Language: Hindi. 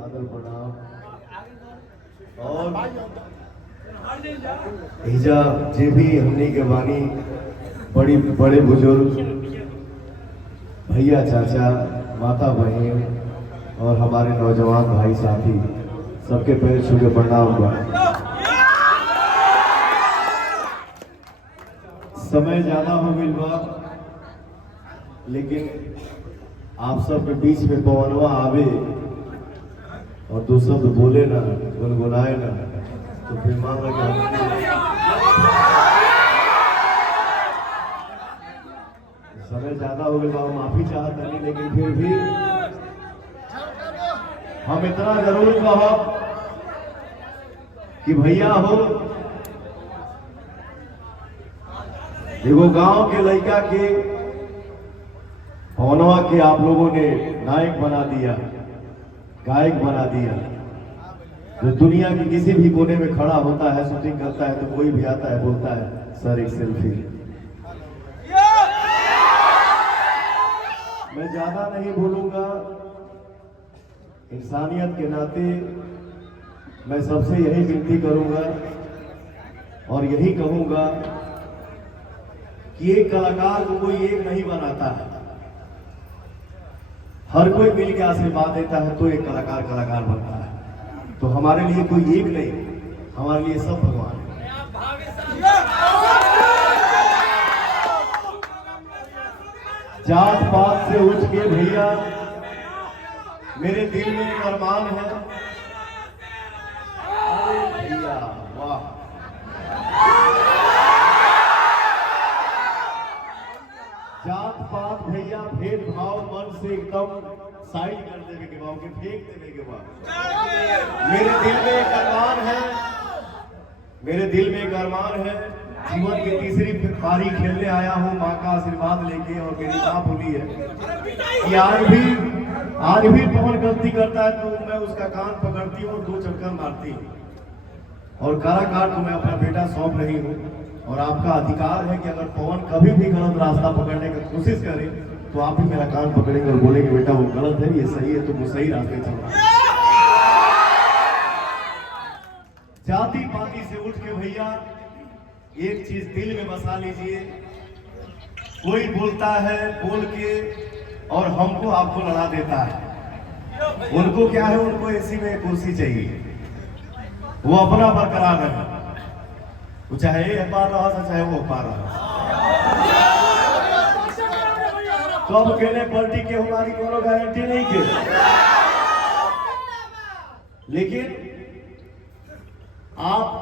सादर प्रणाम। और हिजा जे भी हमने के बानी बड़ी बड़े बुजुर्ग भैया चाचा माता बहन और हमारे नौजवान भाई साथी सबके पैर छू के प्रणाम बा। समय ज्यादा हो गई बा, लेकिन आप सबके बीच में पवनवा आवे और दो शब्द बोले ना, गुनगुनाए ना, तो फिर मान लगे समय ज्यादा हो गया, माफी चाहता नहीं, लेकिन फिर भी हम इतना जरूर कहो कि भैया हो देखो गांव के लड़का के पवनवा के आप लोगों ने नायक बना दिया, गायक बना दिया। जो दुनिया के किसी भी कोने में खड़ा होता है, शूटिंग करता है, तो कोई भी आता है बोलता है सर एक सेल्फी। मैं ज्यादा नहीं बोलूंगा, इंसानियत के नाते मैं सबसे यही विनती करूंगा और यही कहूंगा कि एक कलाकार को कोई एक नहीं बनाता है, हर कोई मिल के आशीर्वाद देता है तो एक कलाकार कलाकार बनता है। तो हमारे लिए कोई एक नहीं, हमारे लिए सब भगवान है। जात पात से उठ के भैया मेरे दिल में एक अरमान है। अरे भैया वाह, जात पात भैया भेदभाव मन से एकदम साइड कर देने के बाद, फेंक देने के बाद मेरे दिल में एक अरमान है, मेरे दिल में एक अरमान है। जीवन की तीसरी पारी खेलने आया हूँ माँ का आशीर्वाद लेके, और मेरी माँ बोली है कि आज भी पवन गलती करता है तो मैं उसका कान पकड़ती हूँ और 2 चक्कर मारती हूँ। और कलाकार को मैं अपना बेटा सौंप रही हूँ, और आपका अधिकार है कि अगर पवन कभी भी गलत रास्ता पकड़ने की कोशिश करे तो आप भी मेरा कान पकड़ेंगे और बोलेंगे बेटा वो गलत है, ये सही है, तो वो सही रास्ते चल रहा है। जाति पाति से उठ के भैया एक चीज दिल में बसा लीजिए, कोई बोलता है बोल के और हमको आपको लड़ा देता है। उनको क्या है, उनको एसी में कुर्सी चाहिए, वो अपना बरकरार रहे, वो चाहे ये पार रहा था चाहे वो पार रहा। कब कहने पलटी के हमारी कोनो गारंटी नहीं के, लेकिन आप